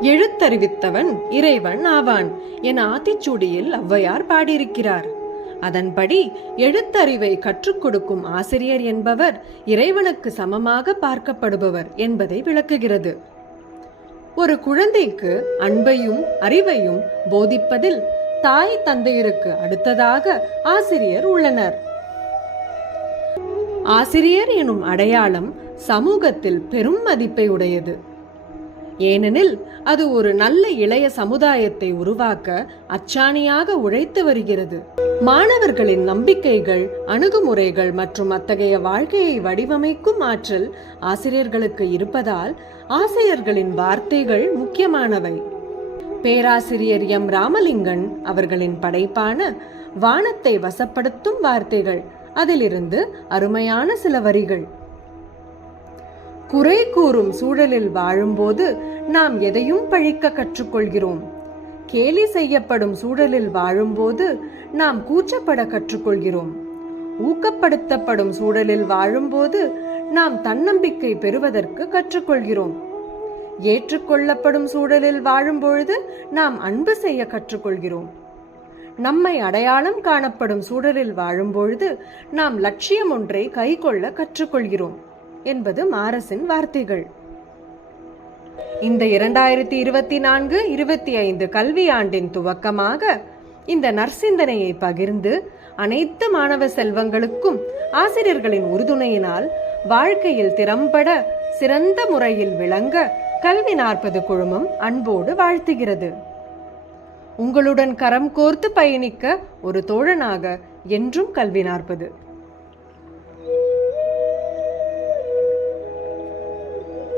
எழுத்தறிவித்தவன் இறைவன் ஆவான் என ஆத்திச்சூடியில் ஔவையார் பாடியிருக்கிறார். அதன்படி எழுத்தறிவை கற்றுக் கொடுக்கும் ஆசிரியர் என்பவர் இறைவனுக்கு சமமாக பார்க்கப்படுபவர் என்பதை விளக்குகிறது. ஒரு குழந்தைக்கு அன்பையும் அறிவையும் போதிப்பதில் தாய் தந்தையருக்கு அடுத்ததாக ஆசிரியர் உள்ளனர். ஆசிரியர் எனும் அடையாளம் சமூகத்தில் பெரும் மதிப்பை உடையது. ஏனெனில் அது ஒரு நல்ல இளைய சமுதாயத்தை உருவாக்க அச்சாணியாக உழைத்து வருகிறது. மாணவர்களின் நம்பிக்கைகள் அணுகுமுறைகள் மற்றும் அத்தகைய வாழ்க்கையை வடிவமைக்கும் ஆற்றல் ஆசிரியர்களுக்கு இருப்பதால் ஆசிரியர்களின் வார்த்தைகள் முக்கியமானவை. பேராசிரியர் எம். ராமலிங்கன் அவர்களின் படைப்பான வானத்தை வசப்படுத்தும் வார்த்தைகள். அதிலிருந்து அருமையான சில வரிகள். குறை கூறும் சூழலில் வாழும்போது நாம் எதையும் பழிக்க கற்றுக்கொள்கிறோம். கேலி செய்யப்படும் சூழலில் வாழும்போது நாம் கூச்சப்பட கற்றுக்கொள்கிறோம். ஊக்கப்படுத்தப்படும் சூழலில் வாழும்போது நாம் தன்னம்பிக்கை பெறுவதற்கு கற்றுக்கொள்கிறோம். ஏற்றுக்கொள்ளப்படும் சூழலில் வாழும்பொழுது நாம் அன்பு செய்ய கற்றுக்கொள்கிறோம். நம்மை அடையாளம் காணப்படும் சூழலில் வாழும்பொழுது நாம் லட்சியம் ஒன்றை கைக்கொள்ள கற்றுக்கொள்கிறோம். என்பது மாரசின் வார்த்தைகள். இந்த இரண்டாயிரத்தி இருபத்தி நான்கு இருபத்தி ஐந்து கல்வியாண்டின் துவக்கமாக இந்த நற்சிந்தனையை பகிர்ந்து அனைத்து மாணவ செல்வங்களுக்கும் ஆசிரியர்களின் உறுதுணையினால் வாழ்க்கையில் திறம்பட சிறந்த முறையில் விளங்க கல்வி நாற்பது குழுமம் அன்போடு வாழ்த்துகிறது. உங்களுடன் கரம் கோர்த்து பயணிக்க ஒரு தோழனாக என்றும் கல்வி நாற்பது.